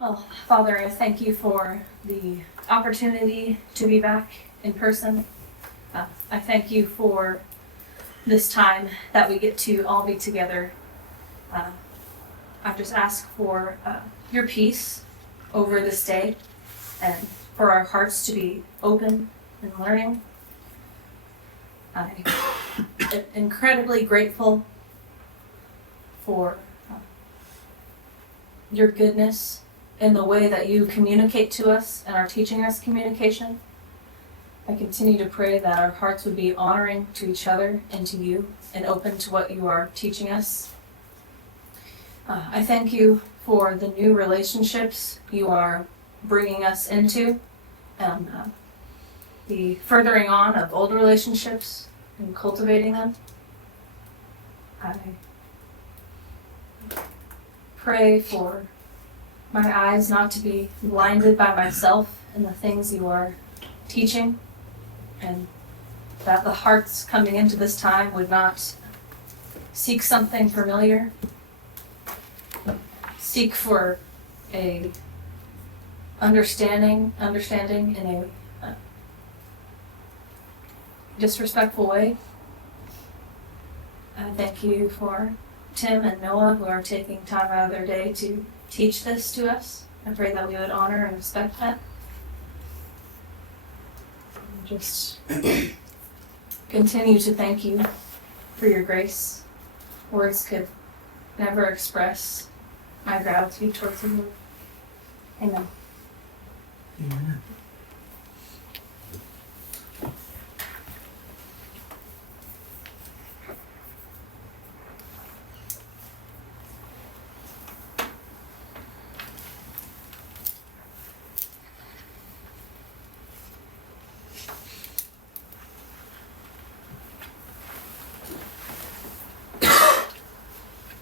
Well, Father, I thank you for the opportunity to be back in person. I thank you for this time that we get to all be together. I just ask for your peace over this day and for our hearts to be open and learning. I'm incredibly grateful for your goodness in the way that you communicate to us and are teaching us communication. I continue to pray that our hearts would be honoring to each other and to you and open to what you are teaching us. I thank you for the new relationships you are bringing us into and the furthering on of old relationships and cultivating them. I pray for my eyes not to be blinded by myself and the things you are teaching, and that the hearts coming into this time would not seek something familiar, seek for a understanding in a disrespectful way. I thank you for Tim and Noah who are taking time out of their day to teach this to us. I pray that we would honor and respect that. And just continue to thank you for your grace. Words could never express my gratitude towards you. Amen. Amen.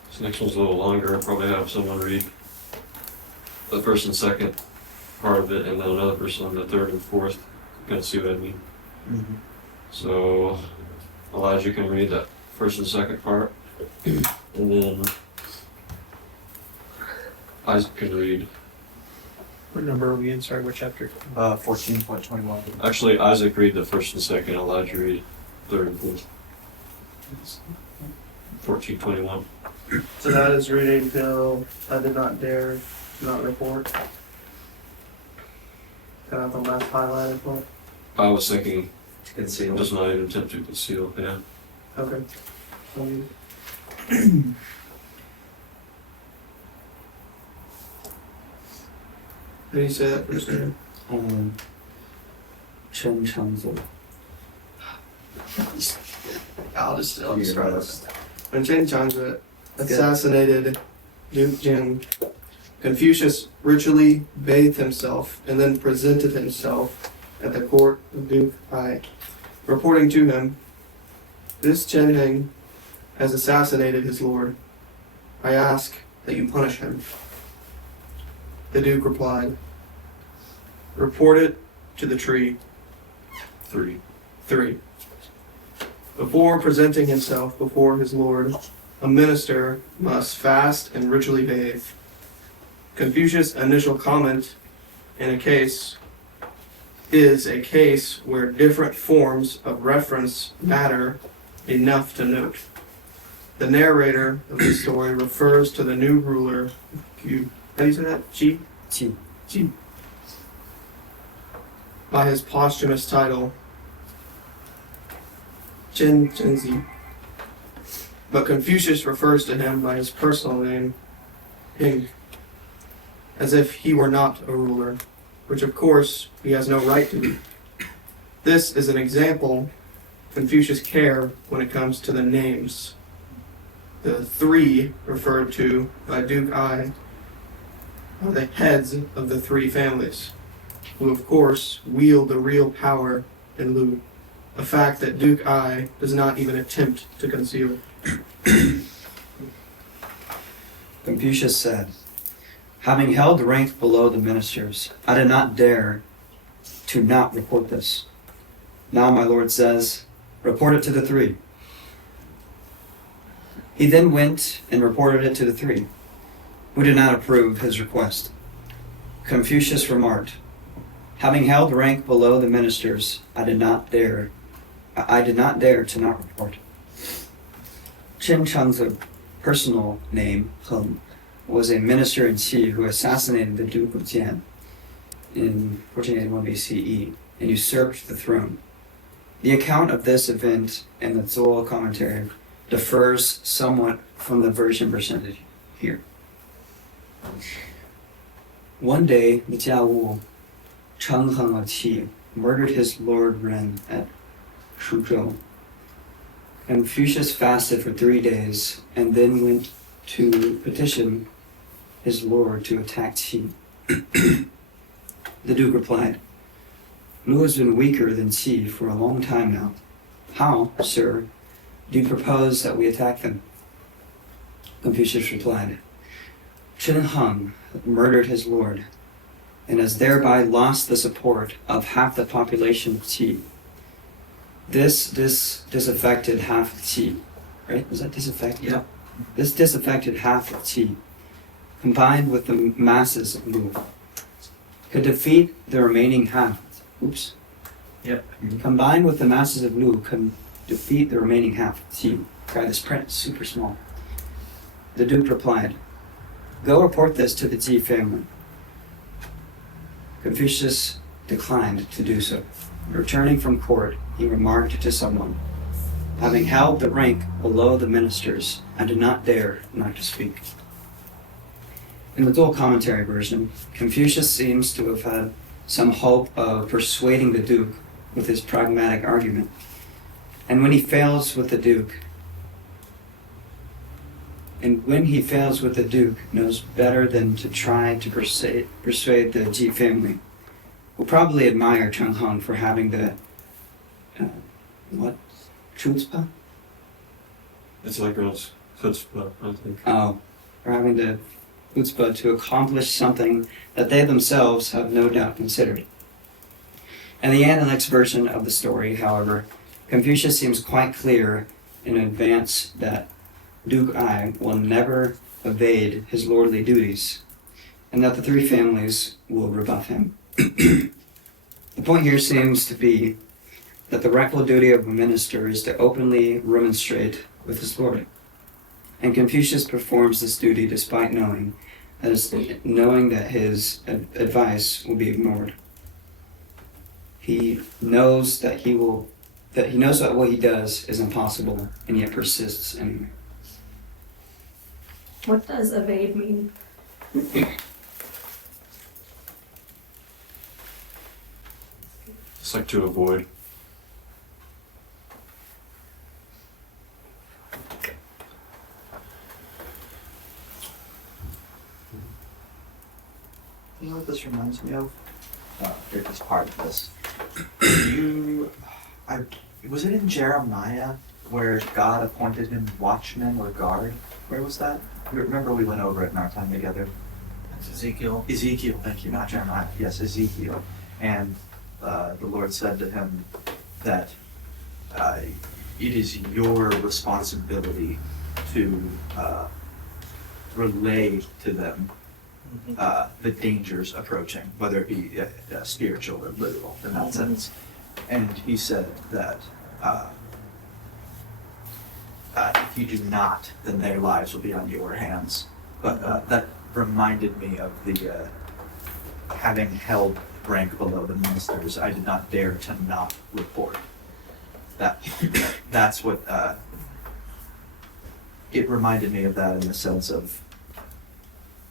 This next one's a little longer. I'll probably have someone read the first and second part of it, and then another person on the third and fourth. Kind of see what I mean. Mm-hmm. So Elijah can read that first and second part, and then Isaac can read. What number are we in? Sorry, what chapter? 14.21. Actually, Isaac read the first and second. Elijah read third and fourth. 14:21. So that is reading till I did not dare not report. Kind of the last highlighted part. I was thinking, Conceal. does not even attempt to conceal. Yeah. Okay. How do you say that first name? 真诚者 I'll just Oh, you're start right. with it. When Chen Changzhe assassinated Duke Jing, Confucius ritually bathed himself and then presented himself at the court of Duke Ai, reporting to him, "This Chen Heng has assassinated his lord. I ask that you punish him." The Duke replied, "Report it to the tree." 3. 3. Before presenting himself before his lord, a minister must fast and ritually bathe. Confucius' initial comment in a case is a case where different forms of reference matter enough to note. The narrator of the story refers to the new ruler, how do you say that? Qi, by his posthumous title, Chen Zhenzi. But Confucius refers to him by his personal name, Hing, as if he were not a ruler, which of course he has no right to be. This is an example Confucius' care when it comes to the names. The 3 referred to by Duke Ai are the heads of the 3 families, who of course wield the real power in Lu, a fact that Duke Ai does not even attempt to conceal. Confucius said, "Having held rank below the ministers, I did not dare to not report this. Now my lord says, report it to the 3. He then went and reported it to the 3, who did not approve his request. Confucius remarked, having held rank below the ministers, I did not dare to not report. Chen Cheng's personal name, Heng, was a minister in Qi who assassinated the Duke of Jing in 1481 BCE and usurped the throne. The account of this event in the Zuo commentary differs somewhat from the version presented here. One day, the Jia Wu, Cheng Heng of Qi, murdered his lord Ren at Shuzhou. Confucius fasted for 3 days and then went to petition his lord to attack Qi. The Duke replied, Lu has been weaker than Qi for a long time now. How, sir, do you propose that we attack them? Confucius replied, Chen Heng murdered his lord and has thereby lost the support of half the population of Qi. This disaffected half of Qi, right? Was that disaffected? Yeah. This disaffected half of Qi, combined with the masses of Lu, could defeat the remaining half. Oops. Yep. Combined with the masses of Lu, can defeat the remaining half of Qi. God, this print is super small. The Duke replied, go report this to the Ji family. Confucius declined to do so. Returning from court, he remarked to someone, having held the rank below the ministers, I did not dare not to speak. In the dual commentary version, Confucius seems to have had some hope of persuading the Duke with his pragmatic argument. And when he fails with the Duke, knows better than to try to persuade the Ji family, who probably admire Chen Heng for having the, chutzpah? It's like girls, chutzpah, I think. Oh, for having the chutzpah to accomplish something that they themselves have no doubt considered. In the Analects version of the story, however, Confucius seems quite clear in advance that Duke Ai will never evade his lordly duties, and that the three families will rebuff him. The point here seems to be that the rightful duty of a minister is to openly remonstrate with his lord. And Confucius performs this duty despite knowing that his advice will be ignored. He knows that what he does is impossible, and yet persists anyway. What does evade mean? It's like to avoid. You know what this reminds me of? It's part of this. Was it in Jeremiah where God appointed him watchman or guard? Where was that? Remember we went over it in our time together. That's Ezekiel. Ezekiel, thank you, not Jeremiah. Yes, Ezekiel. And the Lord said to him that it is your responsibility to relay to them the dangers approaching, whether it be spiritual or literal in that sense. And he said that if you do not, then their lives will be on your hands. But that reminded me of the having held rank below the ministers, I did not dare to not report. That's what it reminded me of that in the sense of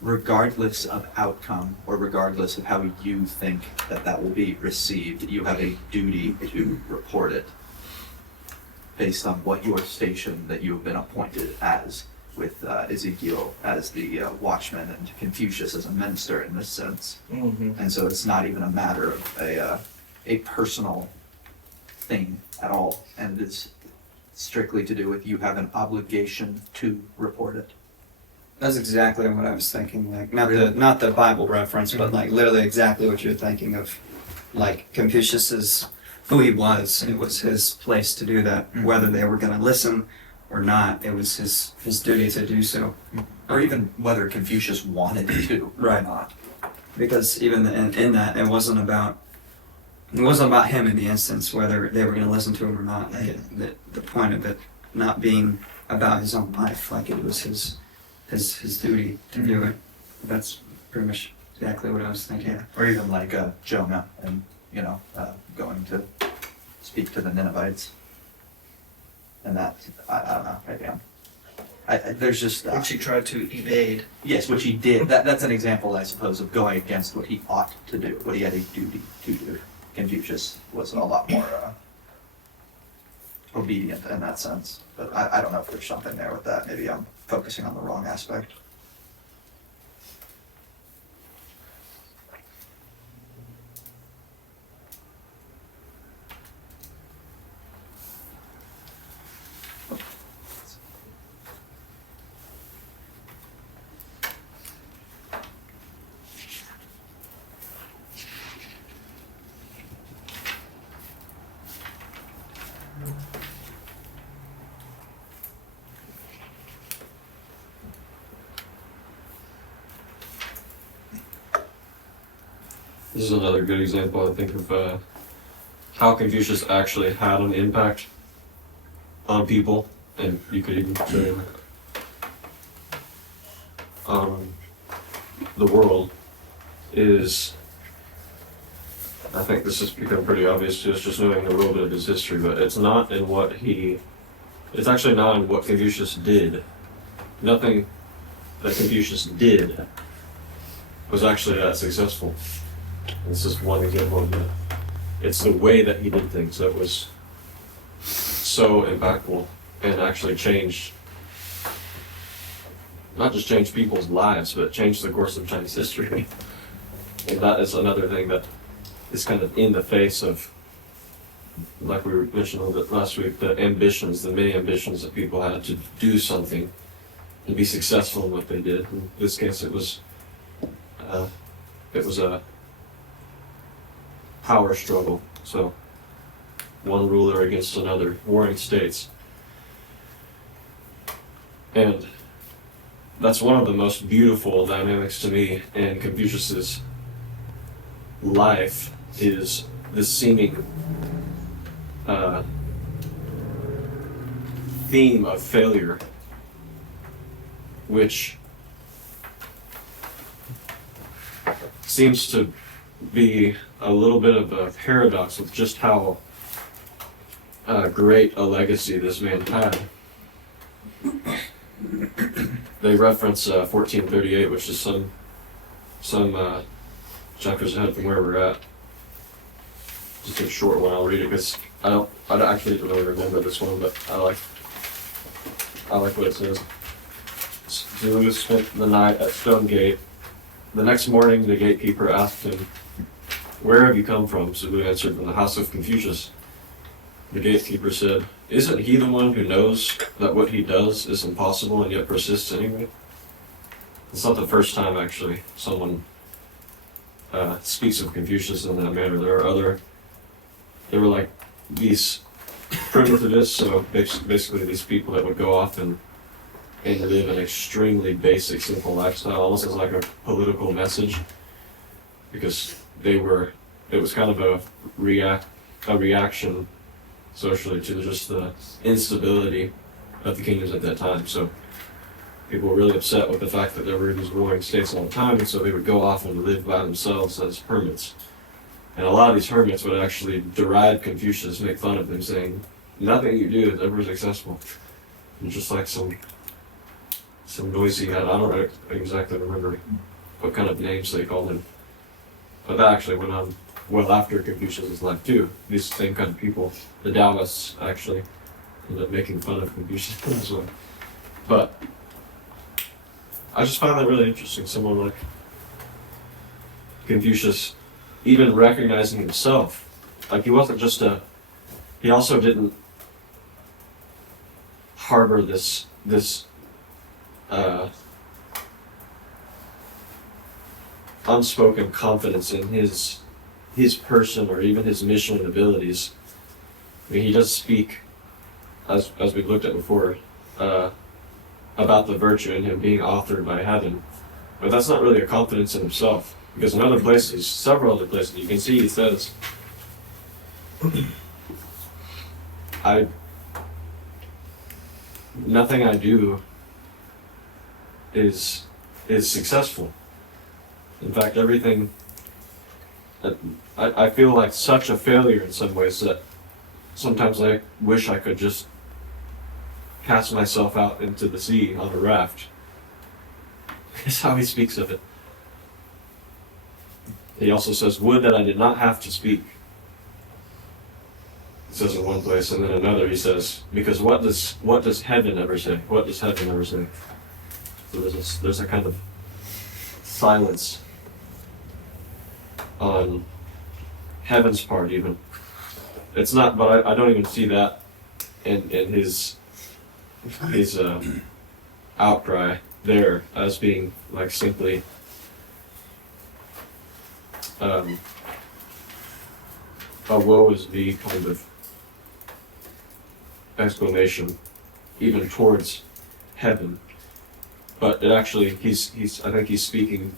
regardless of outcome or regardless of how you think that will be received, you have a duty to report it based on what your station that you have been appointed as, with Ezekiel as the watchman and Confucius as a minister in this sense. Mm-hmm. And so it's not even a matter of a personal thing at all, and it's strictly to do with you have an obligation to report it. That's exactly what I was thinking. Like not the Bible reference, but like literally exactly what you're thinking of. Like Confucius's who he was. It was his place to do that, whether they were going to listen or not. It was his duty to do so. Or even whether Confucius wanted to or Right. not. because even in that, it wasn't about him in the instance, whether they were going to listen to him or not. Like the point of it not being about his own life, like it was his duty to do it. That's pretty much exactly what I was thinking. Yeah. Or even like Jonah and, going to speak to the Ninevites. And that, I don't know, maybe there's just... Which he tried to evade. Yes, which he did. That's an example, I suppose, of going against what he ought to do, what he had a duty to do. Confucius was a lot more obedient in that sense. But I don't know if there's something there with that. Maybe I'm focusing on the wrong aspect. This is another good example, I think, of how Confucius actually had an impact on people, and you could even say on the world. Is, I think this has become pretty obvious to us just knowing a little bit of his history, but it's actually not in what Confucius did. Nothing that Confucius did was actually that successful. This is one example of that. It's the way that he did things that was so impactful and actually changed, not just changed people's lives, but changed the course of Chinese history. And that is another thing that is kind of in the face of, like we mentioned a little bit last week, the many ambitions that people had to do something and be successful in what they did. In this case, it was a power struggle. So one ruler against another, warring states. And that's one of the most beautiful dynamics to me in Confucius's life, is this seeming theme of failure, which seems to be a little bit of a paradox with just how great a legacy this man had. They reference 1438, which is some chapters ahead from where we're at. Just a short one. I'll read it because I actually don't really remember this one, but I like what it says. Zulu spent the night at Stone Gate. The next morning, the gatekeeper asked him, "Where have you come from?" Zulu answered, "From the house of Confucius." The gatekeeper said, "Isn't he the one who knows that what he does is impossible and yet persists anyway?" It's not the first time, actually, someone speaks of Confucius in that manner. There were like these primitivists, so basically these people that would go off and live an extremely basic, simple lifestyle, almost as like a political message, because it was kind of a reaction socially to just the instability of the kingdoms at that time. So people were really upset with the fact that there were these warring states all the time, and so they would go off and live by themselves as hermits. And a lot of these hermits would actually deride Confucius, make fun of him, saying, "Nothing you do is ever successful." And just like some noisy, I don't exactly remember what kind of names they called him. But that actually went on well after Confucius' life too. These same kind of people, the Taoists, actually ended up making fun of Confucius as well. But I just find that really interesting. Someone like Confucius, even recognizing himself, like he wasn't just he also didn't harbor this unspoken confidence in his person or even his mission and abilities. I mean, he does speak, as we've looked at before, about the virtue in him being authored by heaven, but that's not really a confidence in himself. Because in other places, several other places, you can see he says, nothing I do is successful. In fact, everything, I feel like such a failure in some ways that sometimes I wish I could just cast myself out into the sea on a raft. That's how he speaks of it. He also says, would that I did not have to speak. He says in one place, and then another he says, because what does heaven ever say? What does heaven ever say? So there's a kind of silence on heaven's part even. It's not, but I don't even see that in his outcry there as being like simply a woe is me kind of exclamation even towards heaven. But it actually, I think he's speaking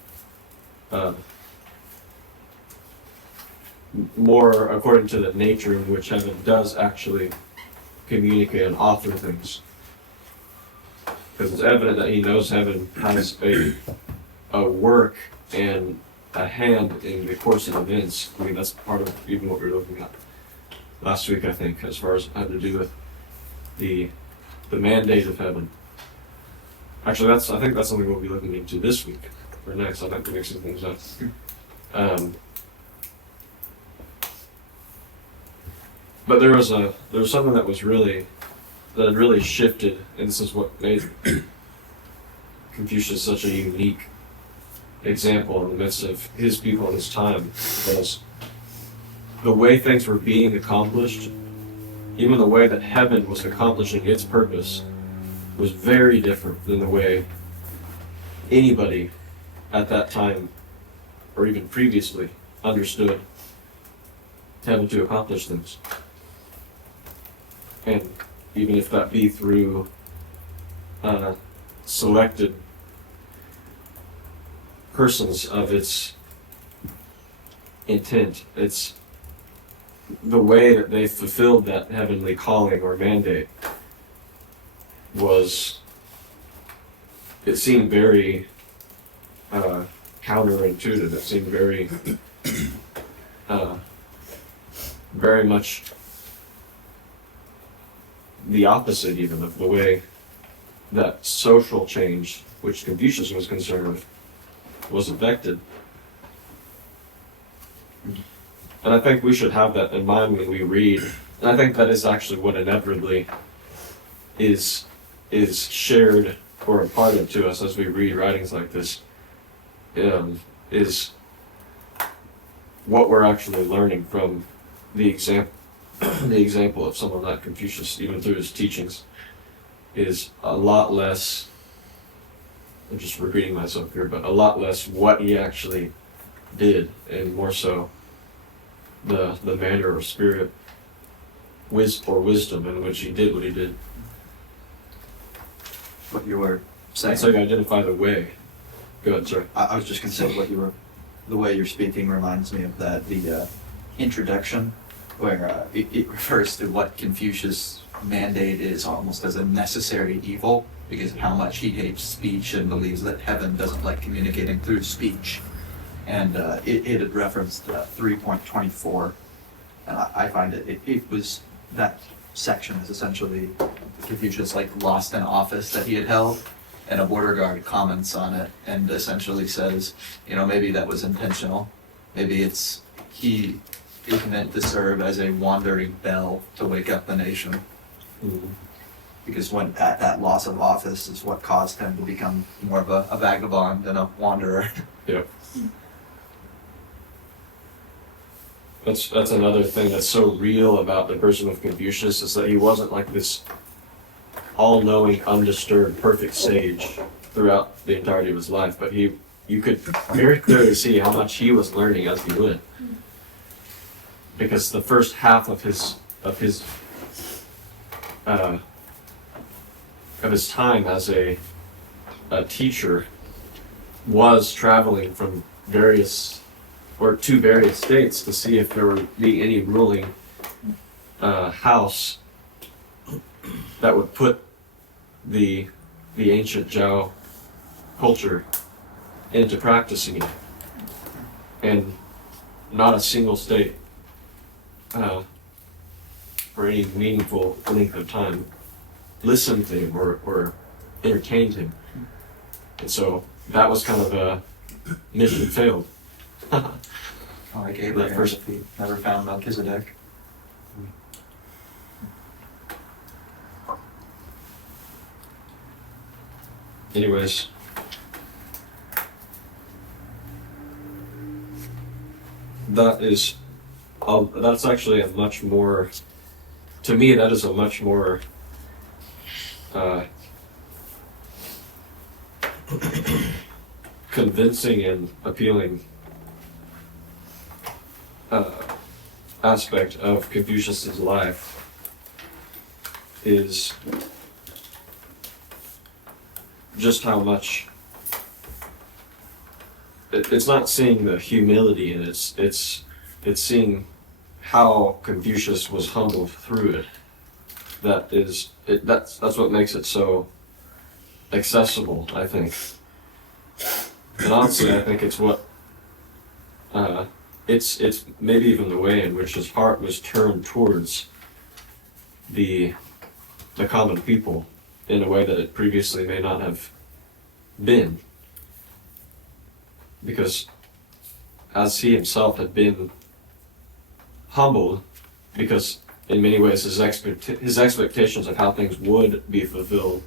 more according to the nature in which heaven does actually communicate and author things. Because it's evident that he knows heaven has a work and a hand in the course of events. I mean, that's part of even what we were looking at last week, I think, as far as it had to do with the mandate of heaven. Actually, I think that's something we'll be looking into this week or next. I'd like to mix some things up. But there was something that had really shifted, and this is what made Confucius such a unique example in the midst of his people in his time, was the way things were being accomplished, even the way that heaven was accomplishing its purpose, was very different than the way anybody at that time, or even previously, understood heaven to accomplish things. And even if that be through selected persons of its intent, it's the way that they fulfilled that heavenly calling or mandate it seemed very counterintuitive. It seemed very very much the opposite even of the way that social change, which Confucius was concerned with, was affected. And I think we should have that in mind when we read. And I think that is actually what inevitably is shared or imparted to us as we read writings like this, is what we're actually learning from the example of someone like Confucius, even through his teachings, is a lot less, I'm just repeating myself here, but a lot less what he actually did, and more so the manner or spirit or wisdom in which he did what he did. What you were saying. That's how you identify the way. Go ahead, sorry. I was just going to say the way you're speaking reminds me of the introduction, where it refers to what Confucius' mandate is almost as a necessary evil because of how much he hates speech and believes that heaven doesn't like communicating through speech. And it had referenced 3.24, and I find it was that section is essentially Confucius lost an office that he had held, and a border guard comments on it and essentially says, maybe that was intentional. Maybe he is meant to serve as a wandering bell to wake up the nation. Mm-hmm. Because that loss of office is what caused him to become more of a vagabond than a wanderer. Yeah. That's another thing that's so real about the person of Confucius, is that he wasn't like this all-knowing, undisturbed, perfect sage throughout the entirety of his life, but you could very clearly see how much he was learning as he went. Because the first half of his time as a teacher was traveling from two various states to see if there would be any ruling house that would put the ancient Zhao culture into practicing it, and not a single state for any meaningful length of time listened to him or entertained him. And so that was kind of a mission failed. Like Abraham, if he never found Melchizedek. Anyways, that's actually a much more, to me, that is a much more convincing and appealing aspect of Confucius's life, is just how much it's not seeing the humility in it, it's seeing how Confucius was humbled through it. That's what makes it so accessible, I think. And honestly, I think it's what it's maybe even the way in which his heart was turned towards the common people in a way that it previously may not have been. Because as he himself had been humbled, because in many ways his expectations of how things would be fulfilled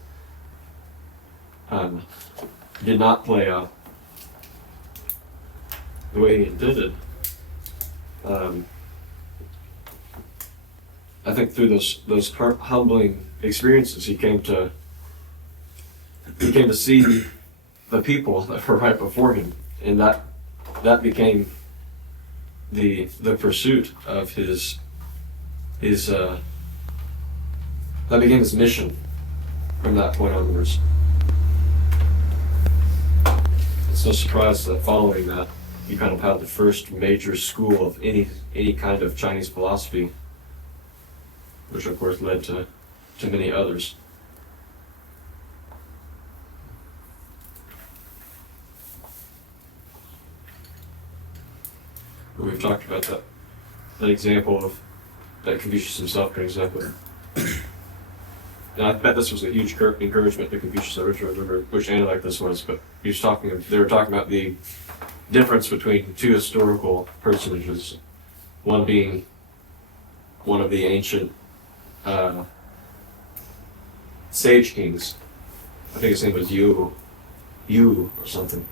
did not play out the way he intended. I think through those humbling experiences, he came to see the people that were right before him, and that became the pursuit of his that became his mission from that point onwards. It's no surprise that following that, he kind of had the first major school of any kind of Chinese philosophy, which of course led to many others. We've talked about that example of that Confucius himself brings up. And I bet this was a huge encouragement to Confucius. I wish I remember which Analect this was, but they were talking about the difference between two historical personages, one being one of the ancient sage kings. I think his name was Yu or something.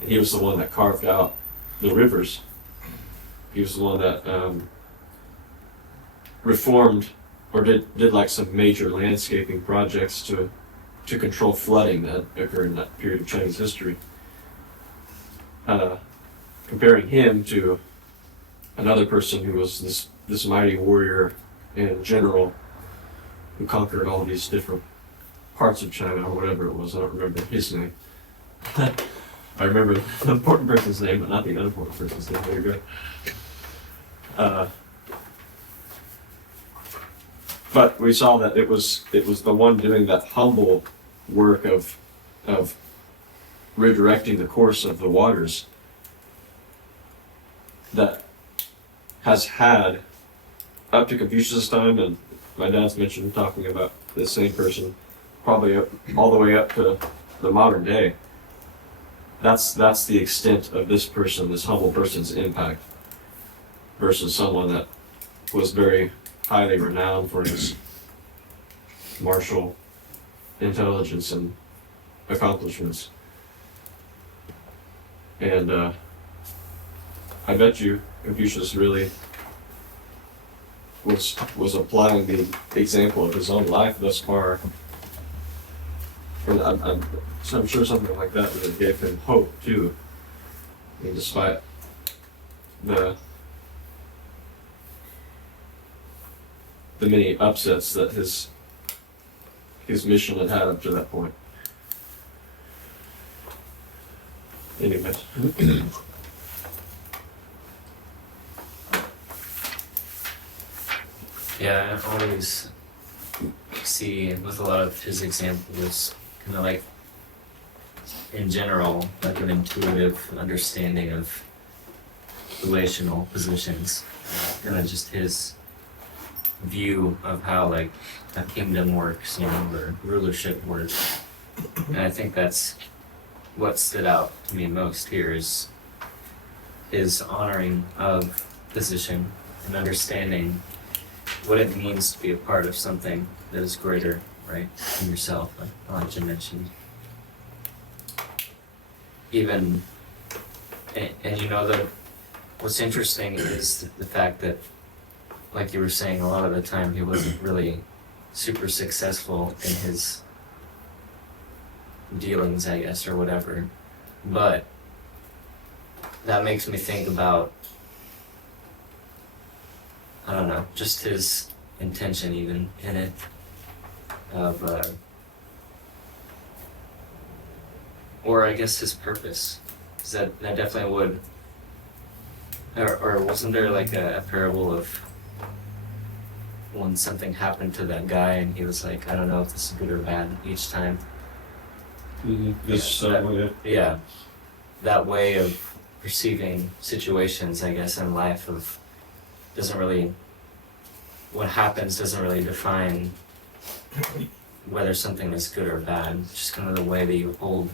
And he was the one that carved out the rivers. He was the one that reformed or did like some major landscaping projects to control flooding that occurred in that period of Chinese history. Comparing him to another person who was this mighty warrior and general who conquered all these different parts of China or whatever it was. I don't remember his name. I remember the important person's name, but not the unimportant person's name. There you go. But we saw that it was the one doing that humble work of redirecting the course of the waters that has had, up to Confucius' time, and my dad's mentioned talking about the same person, probably all the way up to the modern day. That's the extent of this humble person's impact, versus someone that was very highly renowned for his martial intelligence and accomplishments. And I bet you Confucius really was applying the example of his own life thus far. And I'm sure something like that really gave him hope too. I mean, despite the many upsets that his mission had up to that point. Anyways. Yeah, I always see with a lot of his examples, kind of like in general, like an intuitive understanding of relational positions, kind of just his view of how like a kingdom works, or rulership works. And I think that's what stood out to me most here is his honoring of position and understanding what it means to be a part of something that is greater, right, than yourself, like Elijah mentioned. Even, and what's interesting is the fact that, like you were saying, a lot of the time he wasn't really super successful in his dealings, I guess, or whatever. But that makes me think about, I don't know, just his intention even in it of, or I guess his purpose. 'Cause that definitely would, or wasn't there like a parable of when something happened to that guy and he was like, I don't know if this is good or bad each time. Yeah, that way of perceiving situations, I guess, in life what happens doesn't really define whether something is good or bad. It's just kind of the way that you hold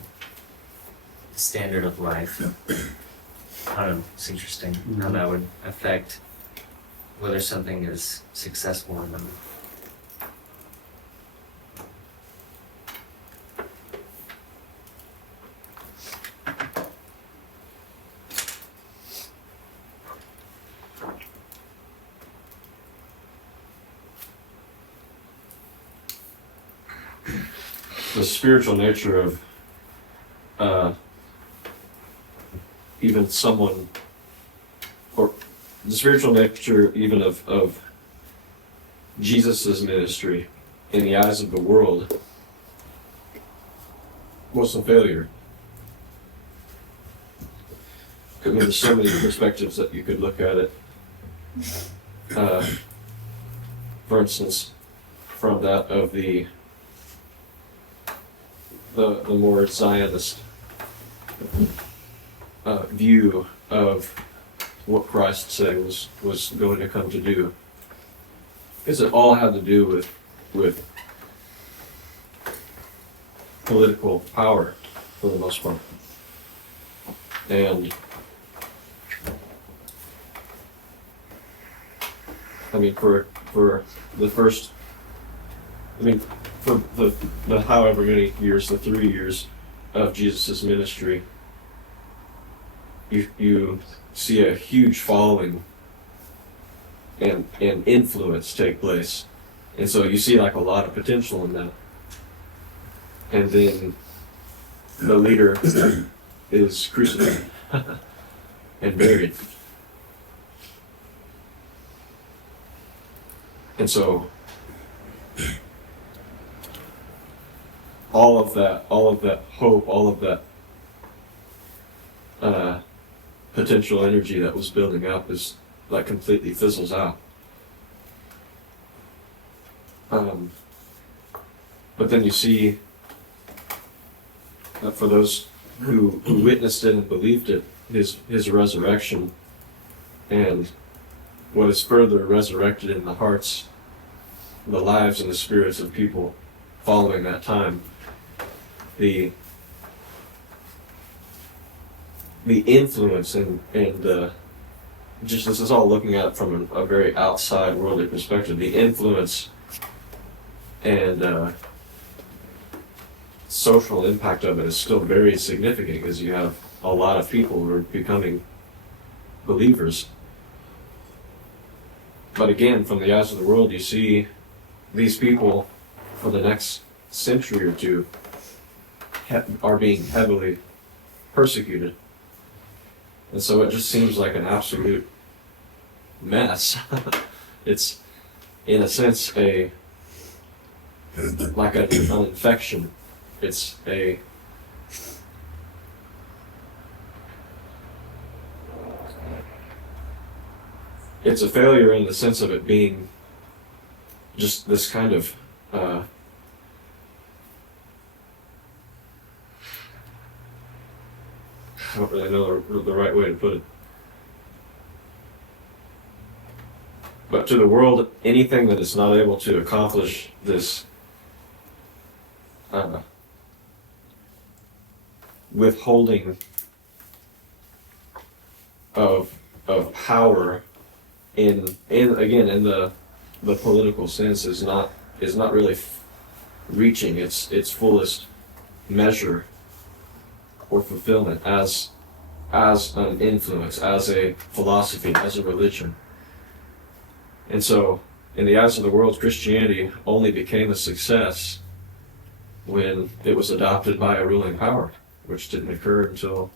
the standard of life. I don't know, it's interesting how that would affect whether something is successful or not. The spiritual nature of even someone, or the spiritual nature even of Jesus' ministry in the eyes of the world was a failure. I mean, there's so many perspectives that you could look at it. For instance, from that of the more Zionist view of what Christ said was going to come to do, because it all had to do with political power for the most part, and I mean for the first, I mean for the however many years, the 3 years of Jesus' ministry, you see a huge following and influence take place. And so you see like a lot of potential in that. And then the leader is crucified and buried. And so all of that hope, all of that potential energy that was building up is like completely fizzles out. But then you see that for those who witnessed it and believed it, his resurrection, and what is further resurrected in the hearts, the lives and the spirits of people following that time, the influence and just, this is all looking at it from a very outside worldly perspective, the influence and social impact of it is still very significant, because you have a lot of people who are becoming believers. But again, from the eyes of the world, you see these people for the next century or two are being heavily persecuted. And so it just seems like an absolute mess. It's, in a sense, like an infection. It's a failure in the sense of it being just this kind of I don't really know the right way to put it. But to the world, anything that is not able to accomplish this withholding of power in the political sense is not really reaching its fullest measure or fulfillment as an influence, as a philosophy, as a religion. And so, in the eyes of the world, Christianity only became a success when it was adopted by a ruling power, which didn't occur until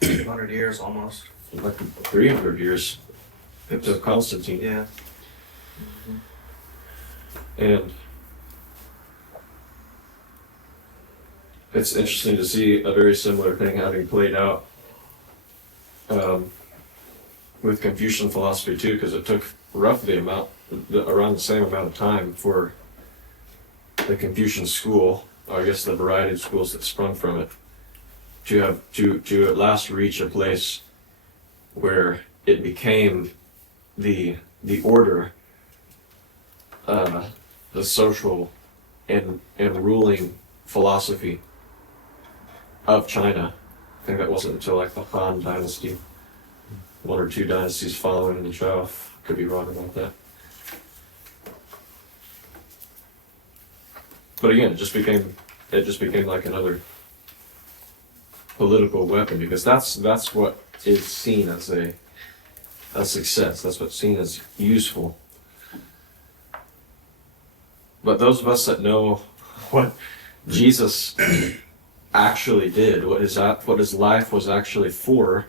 100 years almost. like 300 years until Constantine. Yeah. And it's interesting to see a very similar thing having played out with Confucian philosophy too, because it took roughly around the same amount of time for the Confucian school, or I guess the variety of schools that sprung from it, to at last reach a place where it became the order, the social and ruling philosophy of China. I think that wasn't until like the Han Dynasty, one or two dynasties following each other. Could be wrong about that. But again, it just became like another political weapon, because that's what is seen as a success. That's what's seen as useful. But those of us that know what Jesus actually did, what his life was actually for,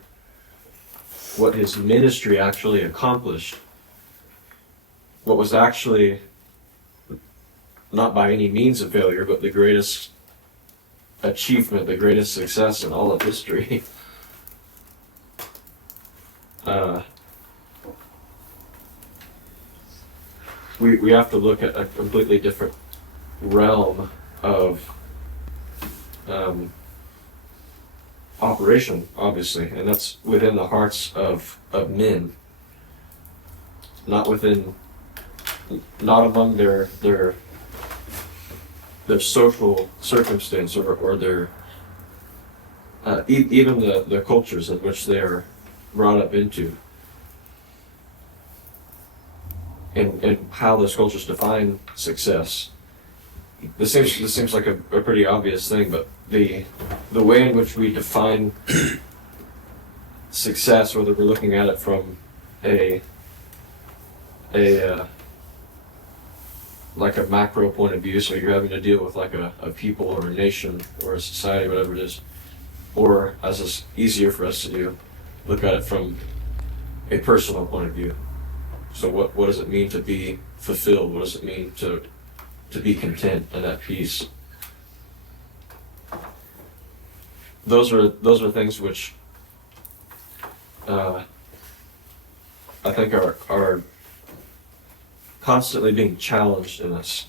what his ministry actually accomplished, what was actually not by any means a failure, but the greatest achievement, the greatest success in all of history. We have to look at a completely different realm of operation, obviously, and that's within the hearts of men, not among their social circumstance or their even the cultures in which they are brought up into, and how those cultures define success. This seems like a pretty obvious thing, but the way in which we define success, whether we're looking at it from a like a macro point of view, so you're having to deal with like a people or a nation or a society, whatever it is, or as is easier for us to do, look at it from a personal point of view. So what does it mean to be fulfilled? What does it mean to be content and at peace? Those are things which I think are constantly being challenged in us.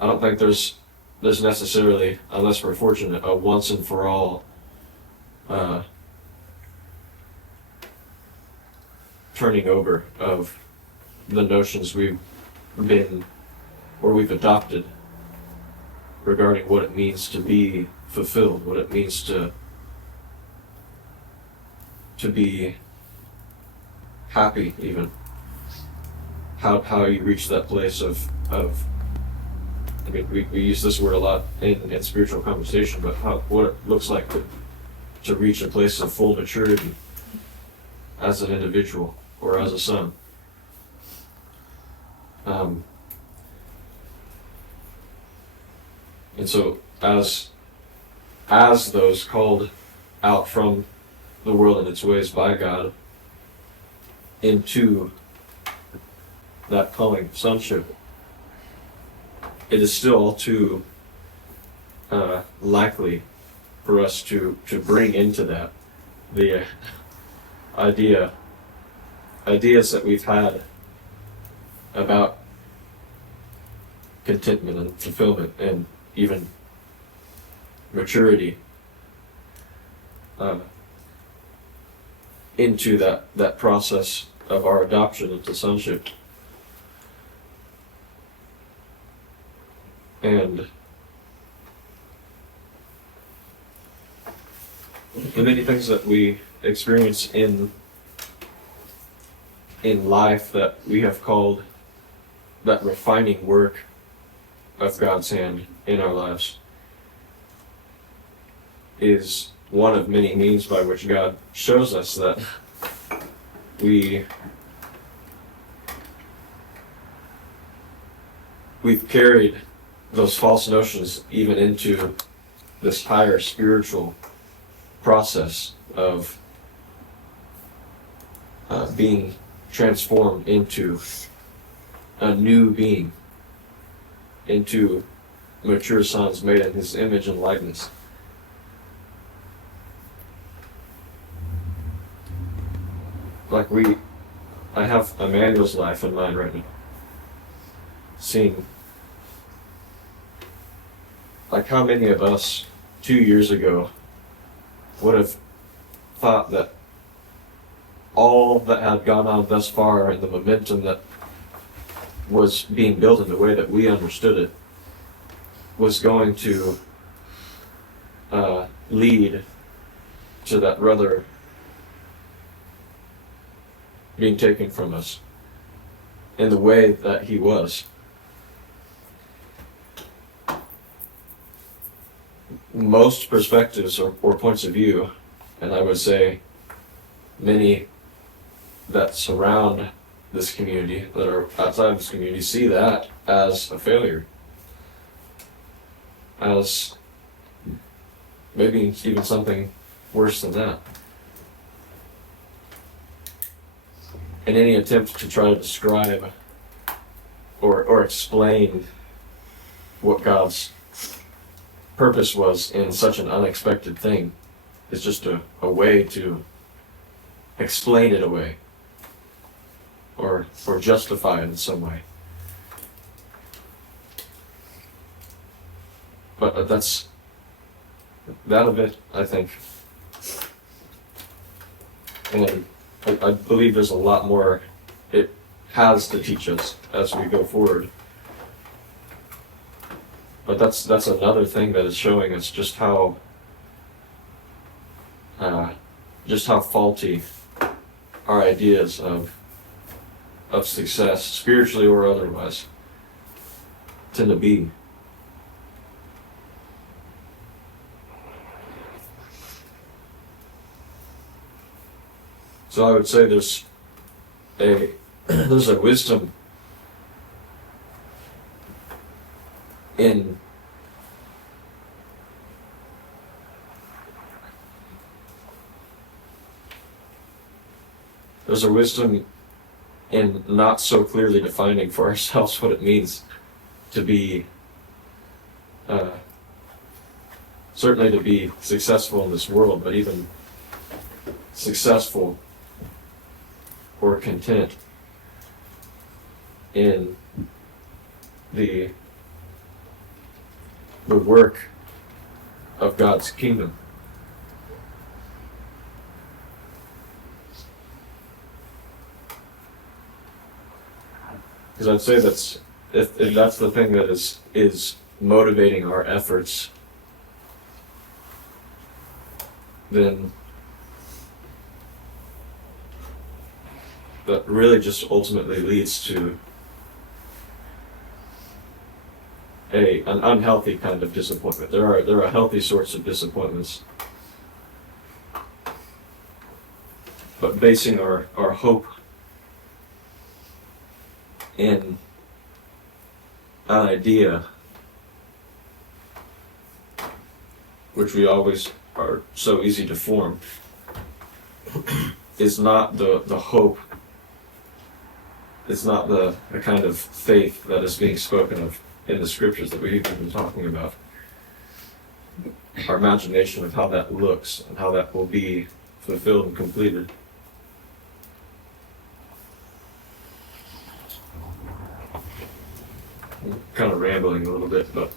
I don't think there's necessarily, unless we're fortunate, a once and for all turning over of the notions we've adopted regarding what it means to be fulfilled, what it means to be happy, even how you reach that place of I mean, we use this word a lot in spiritual conversation, but what it looks like to reach a place of full maturity as an individual or as a son. And so as those called out from the world and its ways by God into that calling of sonship, it is still too likely for us to bring into that the ideas that we've had about contentment and fulfillment and even maturity into that process of our adoption into sonship. And the many things that we experience in life that we have called that refining work of God's hand in our lives is one of many means by which God shows us that we've carried those false notions even into this higher spiritual process of being transformed into a new being, into mature sons made in His image and likeness. Like I have Emmanuel's life in mind right now. Seeing, like, how many of us 2 years ago would have thought that all that had gone on thus far and the momentum that was being built in the way that we understood it was going to lead to that brother being taken from us in the way that he was. Most perspectives or points of view, and I would say many that surround this community, that are outside of this community, see that as a failure, as maybe even something worse than that. And any attempt to try to describe or explain what God's purpose was in such an unexpected thing is just a way to explain it away or justify it in some way. But that's that of it, I think. And I believe there's a lot more it has to teach us as we go forward. But that's another thing that is showing us just how faulty our ideas of success, spiritually or otherwise, tend to be. So I would say there's a wisdom in not so clearly defining for ourselves what it means to be certainly to be successful in this world, but even successful or content in the work of God's kingdom. Because I'd say that's if that's the thing that is motivating our efforts, then that really just ultimately leads to an unhealthy kind of disappointment. There are healthy sorts of disappointments, but basing our hope in an idea, which we always are so easy to form, is not the hope. It's not the kind of faith that is being spoken of in the scriptures that we've been talking about. Our imagination of how that looks and how that will be fulfilled and completed. kind of rambling a little bit, but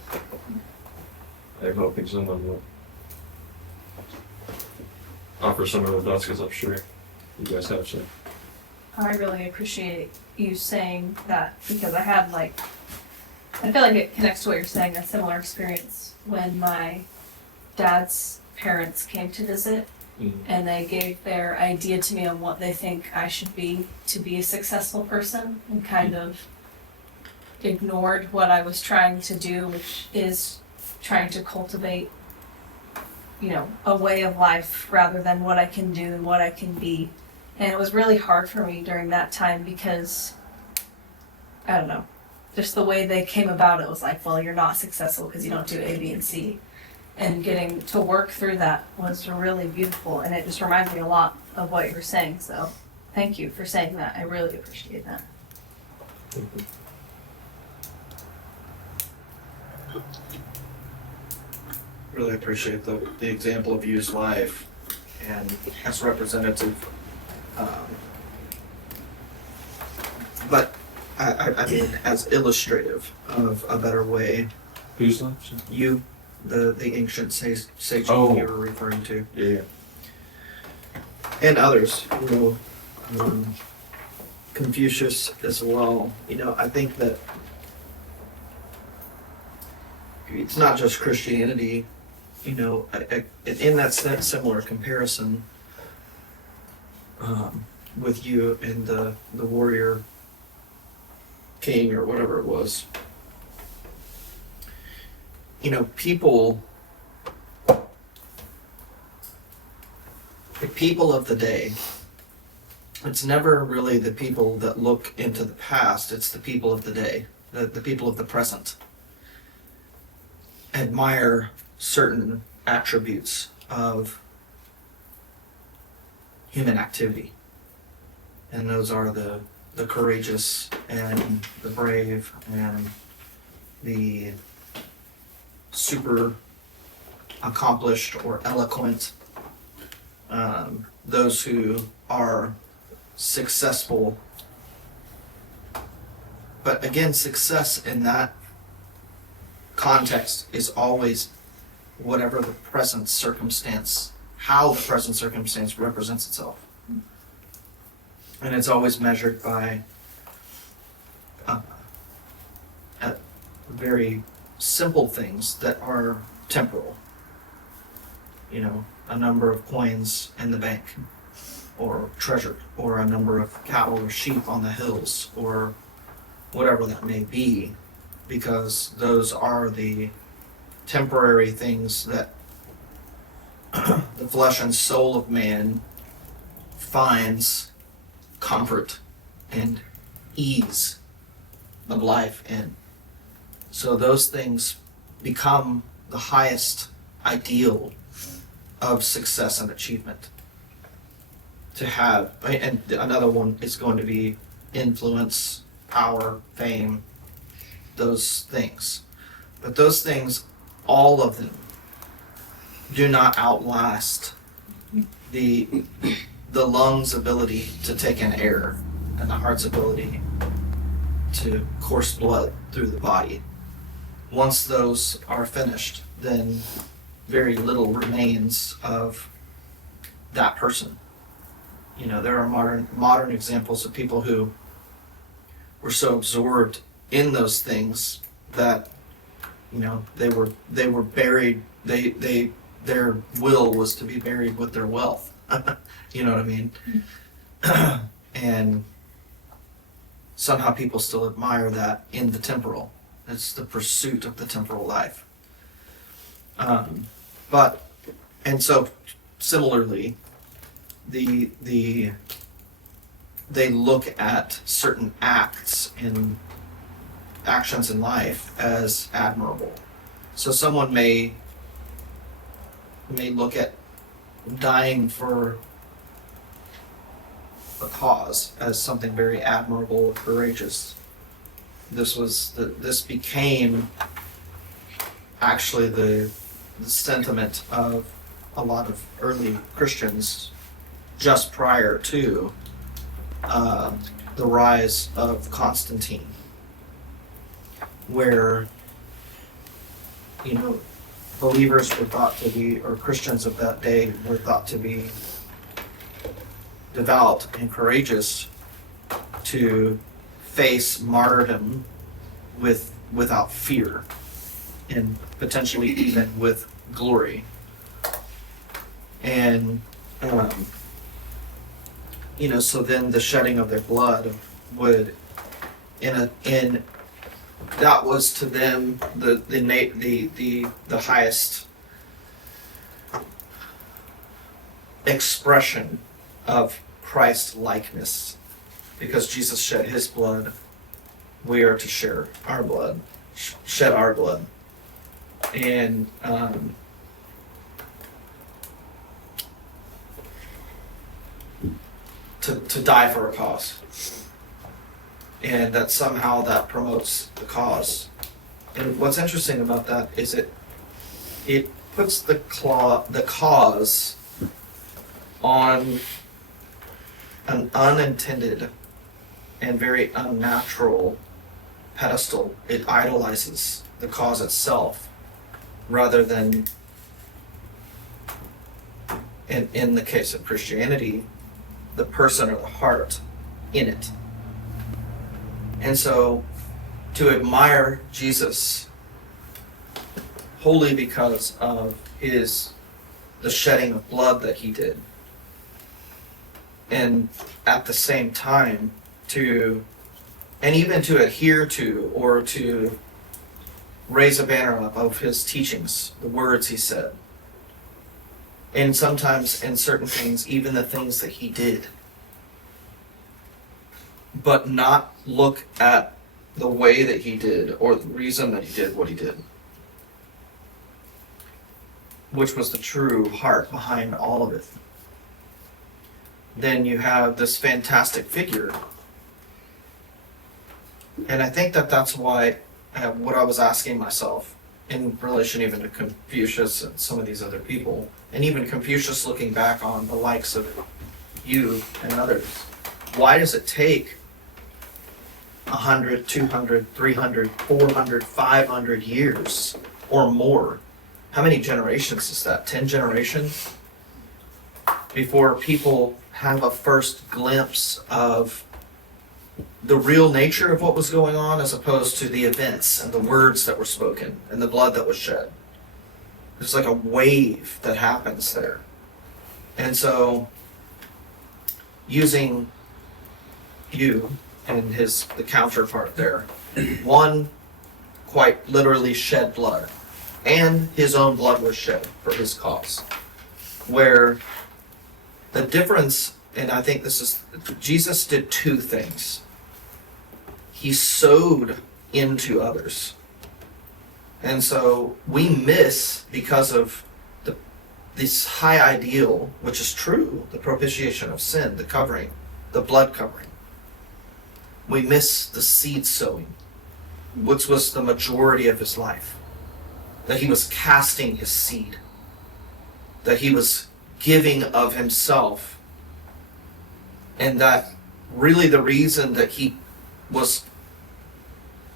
I'm hoping someone will offer some of the thoughts, because I'm sure you guys have some. I really appreciate you saying that, because I had I feel like it connects to what you're saying, a similar experience when my dad's parents came to visit, and they gave their idea to me on what they think I should be to be a successful person, and kind of ignored what I was trying to do, which is trying to cultivate, a way of life rather than what I can do and what I can be. And it was really hard for me during that time because, I don't know, just the way they came about it was like, well, you're not successful because you don't do A, B, and C. And getting to work through that was really beautiful, and it just reminded me a lot of what you were saying. So thank you for saying that. I really appreciate that. Really appreciate the example of Yu's life and as representative. But I mean, as illustrative of a better way. Who's left? You, the ancient sage Oh. you were referring to, Yeah. and others, Confucius as well. I think that it's not just Christianity. In that similar comparison with you and the warrior king or whatever it was. People, the people of the day, it's never really the people that look into the past, it's the people of the day, the people of the present. Admire certain attributes of human activity. And those are the courageous and the brave and the super accomplished or eloquent, those who are successful. But again, success in that context is always whatever the present circumstance, how the present circumstance represents itself. And it's always measured by very simple things that are temporal. A number of coins in the bank, or treasure, or a number of cattle or sheep on the hills, or whatever that may be, because those are the temporary things that the flesh and soul of man finds comfort and ease of life in. So those things become the highest ideal of success and achievement. To have, and another one is going to be influence, power, fame, those things. But those things, all of them, do not outlast the lungs' ability to take in air and the heart's ability to course blood through the body. Once those are finished, then very little remains of that person. There are modern examples of people who were so absorbed in those things that they were buried. Their will was to be buried with their wealth. You know what I mean? And somehow people still admire that in the temporal. It's the pursuit of the temporal life. And so similarly, they look at certain actions in life as admirable. So someone may look at dying for a cause as something very admirable and courageous. This became actually the sentiment of a lot of early Christians just prior to the rise of Constantine. where, believers were thought to be, or Christians of that day were thought to be devout and courageous to face martyrdom without fear and potentially even with glory. And so then the shedding of their blood would that was to them the highest expression of Christ likeness, because Jesus shed his blood. We are to share our blood, shed our blood, and to die for a cause, and that somehow that promotes the cause. And what's interesting about that is it puts the cause on an unintended and very unnatural pedestal. It idolizes the cause itself rather than, in the case of Christianity, the person or the heart in it. And so to admire Jesus wholly because of the shedding of blood that he did, and at the same time even to adhere to or to raise a banner up of his teachings, the words he said, and sometimes in certain things, even the things that he did, but not look at the way that he did or the reason that he did what he did, which was the true heart behind all of it. Then you have this fantastic figure. And I think that that's why what I was asking myself in relation even to Confucius and some of these other people, and even Confucius looking back on the likes of you and others, why does it take 100, 200, 300, 400, 500 years or more? How many generations is that? 10 generations? Before people have a first glimpse of the real nature of what was going on, as opposed to the events and the words that were spoken and the blood that was shed. There's like a wave that happens there. And so, using you and the counterpart there, one quite literally shed blood, and his own blood was shed for his cause. Where the difference, and I think Jesus did two things. He sowed into others. And so we miss, because of this high ideal, which is true, the propitiation of sin, the covering, the blood covering. We miss the seed sowing, which was the majority of his life. That he was casting his seed. That he was giving of himself. And that really the reason that he was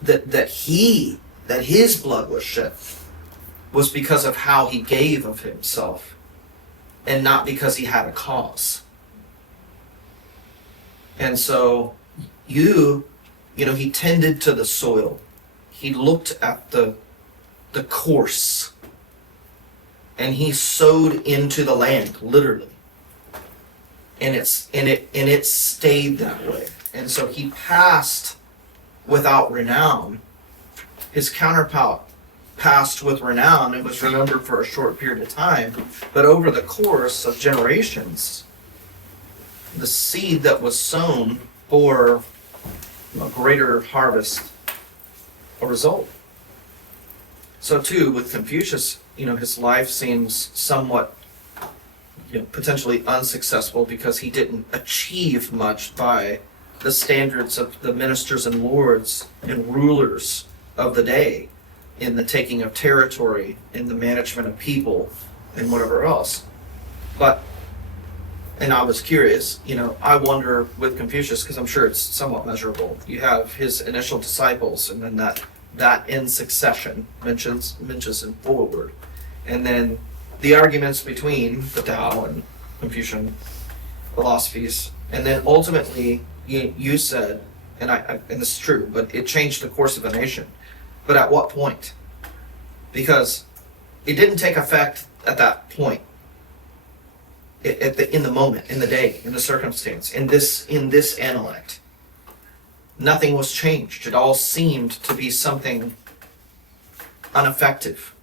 that his blood was shed was because of how he gave of himself, and not because he had a cause. And so he tended to the soil. He looked at the course, and he sowed into the land, literally. And it stayed that way. And so he passed without renown. His counterpart passed with renown and was remembered for a short period of time. But over the course of generations, the seed that was sown bore a greater harvest, a result. So too, with Confucius, his life seems somewhat potentially unsuccessful, because he didn't achieve much by the standards of the ministers and lords and rulers of the day in the taking of territory, in the management of people, and whatever else. And I was curious, I wonder with Confucius, because I'm sure it's somewhat measurable. You have his initial disciples, and then that that in succession, mentions in forward. And then the arguments between the Tao and Confucian philosophies. And then ultimately, you said, and and this is true, but it changed the course of a nation. But at what point? Because it didn't take effect at that point. In the moment, in the day, in the circumstance, in this Analect. Nothing was changed. It all seemed to be something ineffective.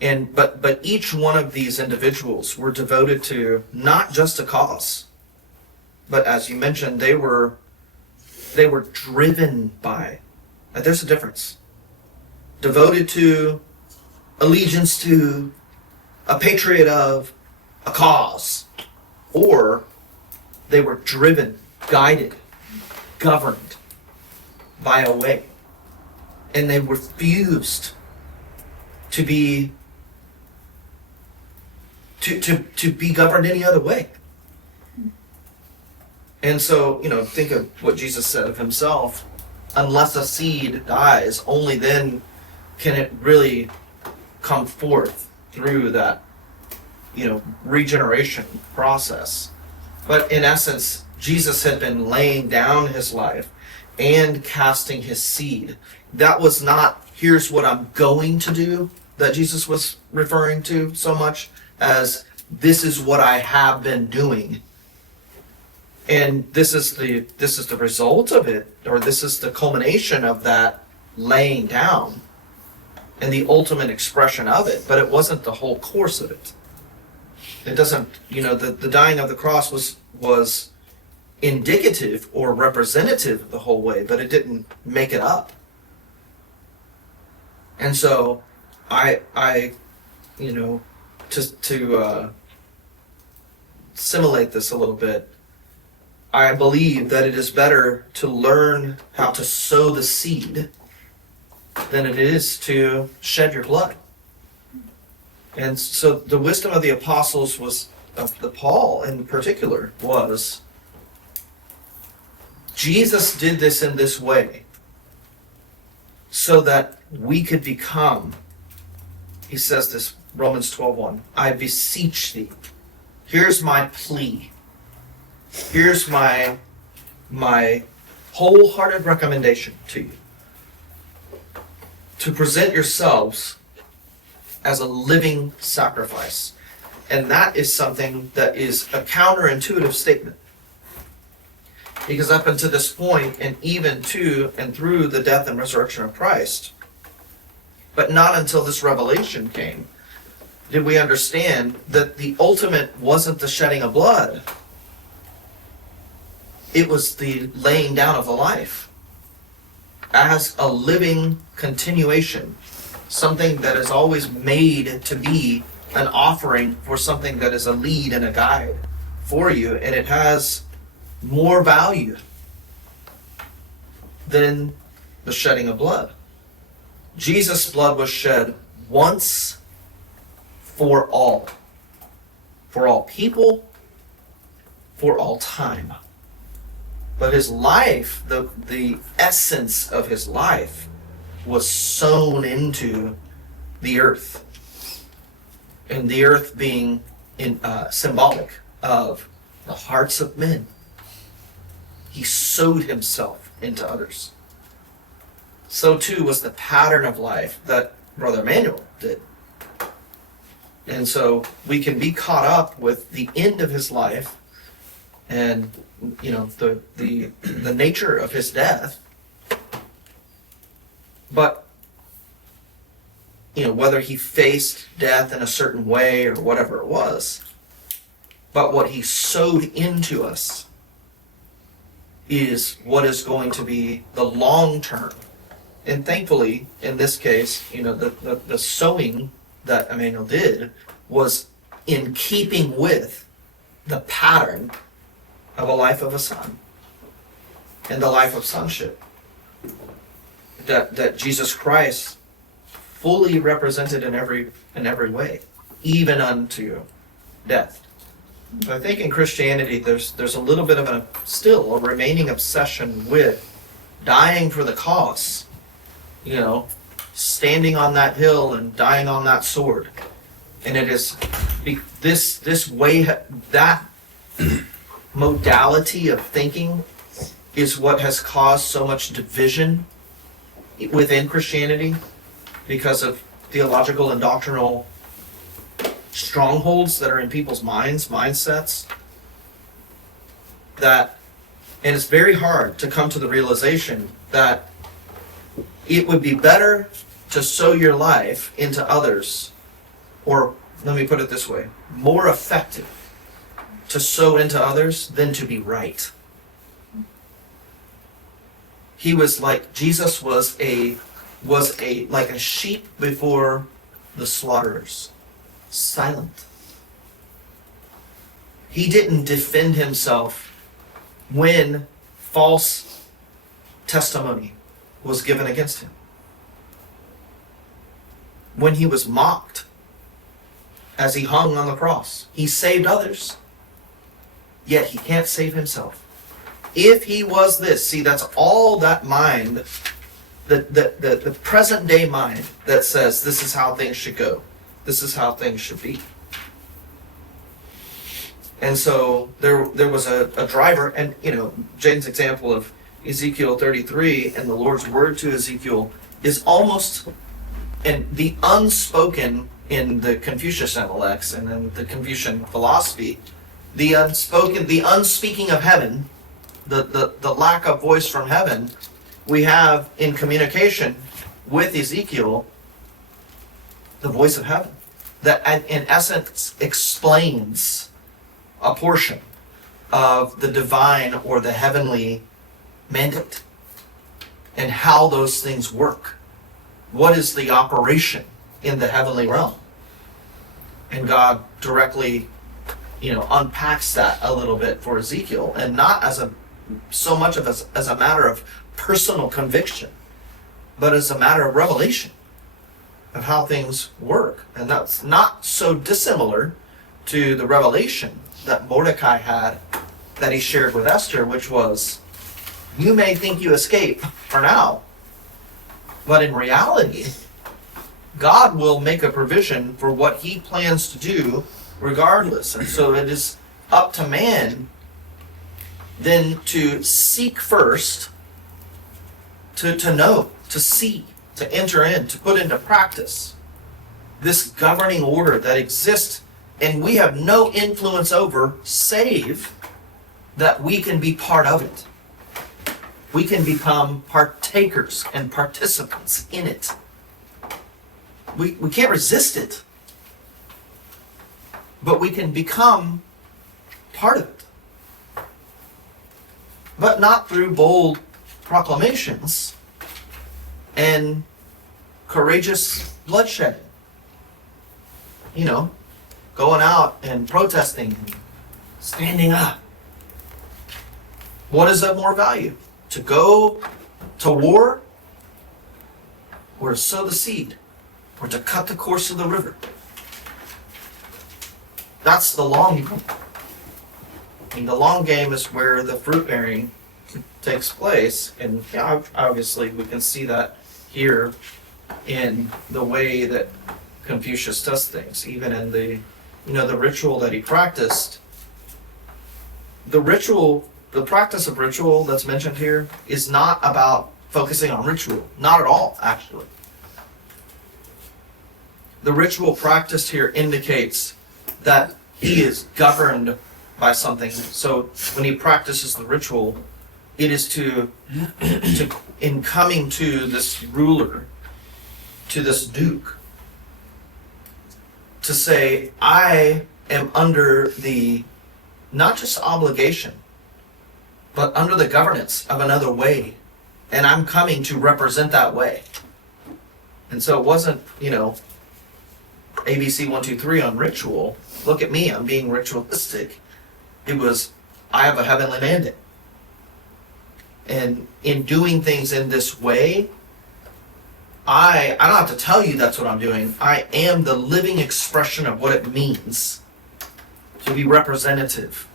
But each one of these individuals were devoted to not just a cause, but as you mentioned, they were driven by. There's a difference. Devoted to, allegiance to, a patriot of, a cause, or they were driven, guided, governed by a way, and they refused to be to be governed any other way. And so, think of what Jesus said of himself: unless a seed dies, only then can it really come forth through that regeneration process. But in essence, Jesus had been laying down his life and casting his seed. That was not, here's what I'm going to do, that Jesus was referring to so much as, this is what I have been doing. And this is the result of it, or this is the culmination of that laying down and the ultimate expression of it, but it wasn't the whole course of it. It doesn't, the dying of the cross was indicative or representative of the whole way, but it didn't make it up. And so I to simulate this a little bit, I believe that it is better to learn how to sow the seed than it is to shed your blood. And so the wisdom of the apostles of the Paul in particular, was Jesus did this in this way so that we could become, he says this, Romans 12:1, I beseech thee. Here's my plea. Here's my wholehearted recommendation to you. To present yourselves as a living sacrifice. And that is something that is a counterintuitive statement. Because up until this point, and even to and through the death and resurrection of Christ, but not until this revelation came, did we understand that the ultimate wasn't the shedding of blood. It was the laying down of the life as a living continuation. Something that is always made to be an offering for something that is a lead and a guide for you, and it has more value than the shedding of blood. Jesus' blood was shed once for all people, for all time. But his life, the essence of his life, was sown into the earth. And the earth being symbolic of the hearts of men. He sowed himself into others. So too was the pattern of life that Brother Emmanuel did. And so we can be caught up with the end of his life and the nature of his death. But whether he faced death in a certain way or whatever it was, but what he sowed into us is what is going to be the long term. And thankfully, in this case, the sowing that Emmanuel did was in keeping with the pattern of a life of a son and the life of sonship that Jesus Christ fully represented in every way, even unto death. I think in Christianity there's a little bit of still a remaining obsession with dying for the cause standing on that hill and dying on that sword. And it is this way, that modality of thinking is what has caused so much division within Christianity because of theological and doctrinal strongholds that are in people's mindsets. And it's very hard to come to the realization that it would be better to sow your life into others, or let me put it this way, more effective to sow into others than to be right. Jesus was like a sheep before the slaughterers, silent. He didn't defend himself when false testimony was given against him. When he was mocked as he hung on the cross, he saved others, yet he can't save himself. If he was this, see, that's all that mind, the present day mind that says this is how things should go, this is how things should be. And so there was a driver, and Jane's example of Ezekiel 33 and the Lord's word to Ezekiel is almost, and the unspoken in the Confucius Analects and in the Confucian philosophy, the unspeaking of heaven, the lack of voice from heaven, we have in communication with Ezekiel the voice of heaven that in essence explains a portion of the divine or the heavenly mandate and how those things work. What is the operation in the heavenly realm? And God directly, unpacks that a little bit for Ezekiel, and not so much as a matter of personal conviction, but as a matter of revelation of how things work. And that's not so dissimilar to the revelation that Mordecai had that he shared with Esther, which was, you may think you escape for now, but in reality, God will make a provision for what he plans to do regardless. And so it is up to man then to seek first, to know, to see, to enter in, to put into practice this governing order that exists and we have no influence over, save that we can be part of it. We can become partakers and participants in it. We can't resist it, but we can become part of it. But not through bold proclamations and courageous bloodshed. Going out and protesting and standing up. What is of more value? To go to war, or to sow the seed, or to cut the course of the river? That's the long game. And the long game is where the fruit bearing takes place. And obviously we can see that here in the way that Confucius does things, even in the ritual that he practiced. The practice of ritual that's mentioned here is not about focusing on ritual. Not at all, actually. The ritual practiced here indicates that he is governed by something. So when he practices the ritual, it is to in coming to this ruler, to this duke, to say, I am under the, not just obligation, but under the governance of another way. And I'm coming to represent that way. And so it wasn't, ABC 1, 2, 3 on ritual. Look at me, I'm being ritualistic. It was, I have a heavenly mandate. And in doing things in this way, I don't have to tell you that's what I'm doing. I am the living expression of what it means to be representative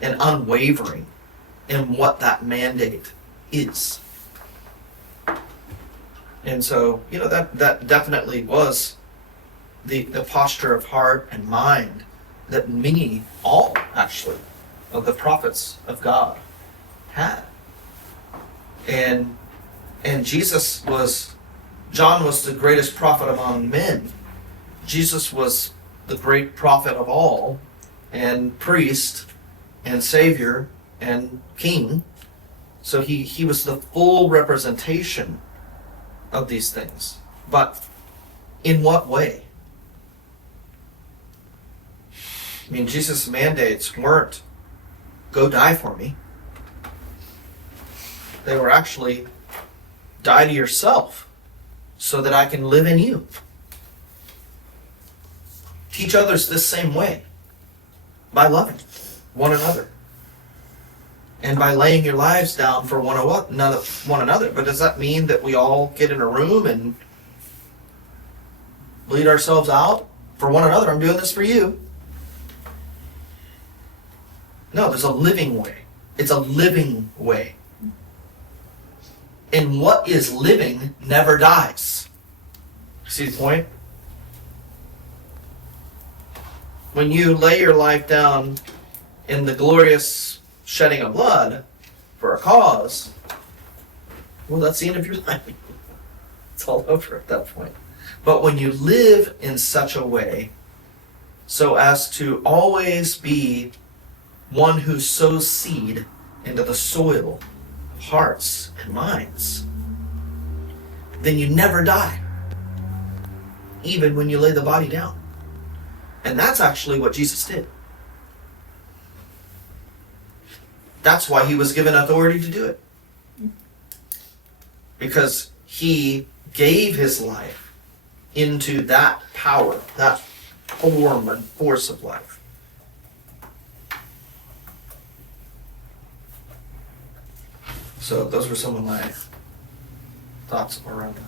and unwavering in what that mandate is. And so, that definitely was the posture of heart and mind that all actually, of the prophets of God had. And John was the greatest prophet among men. Jesus was the great prophet of all, and priest, and savior, and king. So he was the full representation of these things. But in what way? I mean, Jesus' mandates weren't, go die for me. They were actually, die to yourself so that I can live in you. Teach others this same way, by loving one another. And by laying your lives down for one another. But does that mean that we all get in a room and bleed ourselves out for one another? I'm doing this for you. No, there's a living way. It's a living way. And what is living never dies. See the point? When you lay your life down in the glorious shedding of blood for a cause, well, that's the end of your life. It's all over at that point. But when you live in such a way so as to always be one who sows seed into the soil of hearts and minds, then you never die, even when you lay the body down. And that's actually what Jesus did. That's why he was given authority to do it. Because he gave his life into that power, that form and force of life. So those were some of my thoughts around that.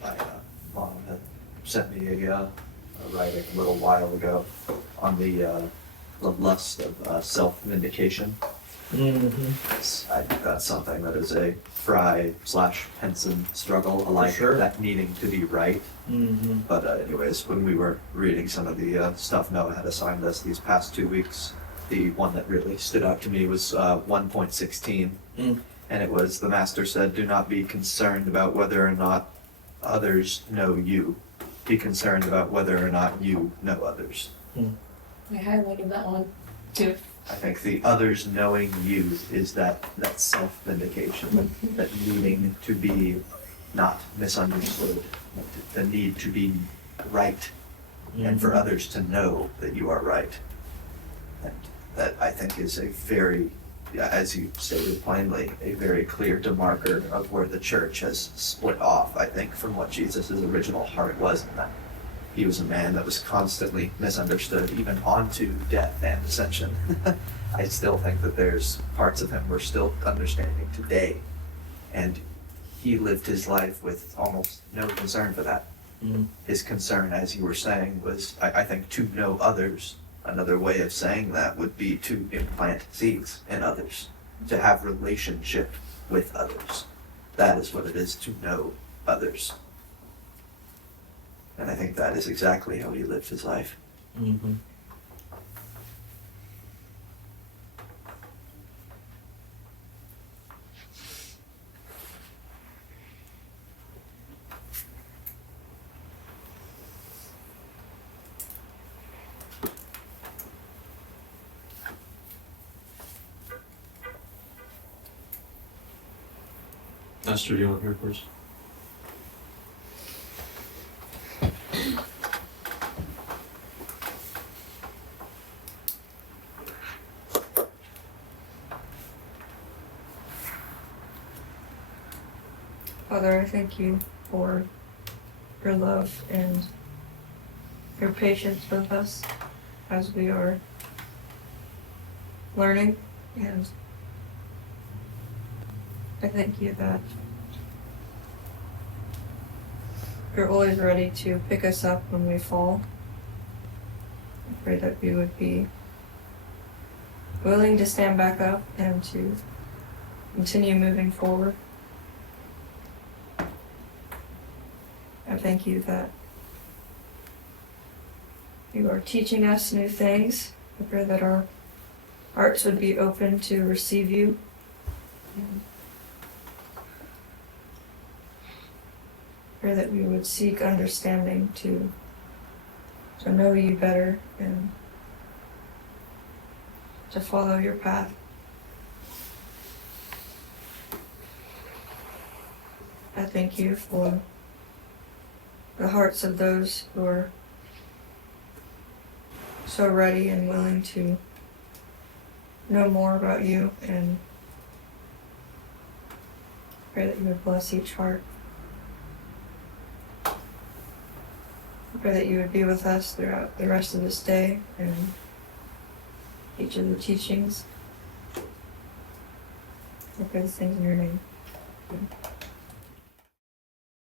My mom had sent me a writing a little while ago on the lust of self-vindication. Mm-hmm. I think that's something that is a Fry/Henson struggle alike, Sure. that needing to be right. Mm-hmm. But anyways, when we were reading some of the stuff Noah had assigned us these past 2 weeks, the one that really stood out to me was 1.16. Mm. And it was, the master said, do not be concerned about whether or not others know you. Be concerned about whether or not you know others. I highlighted that one too. I think the others knowing you is that self-vindication, that needing to be not misunderstood, the need to be right, and for others to know that you are right. And that, I think, is a very, as you stated plainly, a very clear demarker of where the church has split off, I think, from what Jesus' original heart was in that. He was a man that was constantly misunderstood, even onto death and ascension. I still think that there's parts of him we're still understanding today. And he lived his life with almost no concern for that. Mm. His concern, as you were saying, was, I think, to know others. Another way of saying that would be to implant seeds in others, to have relationship with others. That is what it is to know others. And I think that is exactly how he lived his life. Mm-hmm. Esther, do you want to hear first? Father, I thank you for your love and your patience with us as we are learning, and I thank you that you're always ready to pick us up when we fall. I pray that we would be willing to stand back up and to continue moving forward. I thank you that you are teaching us new things. I pray that our hearts would be open to receive you. And pray that we would seek understanding to know you better and to follow your path. I thank you for the hearts of those who are so ready and willing to know more about you, and pray that you would bless each heart. I pray that you would be with us throughout the rest of this day and each of the teachings. I pray these things in your name. Amen.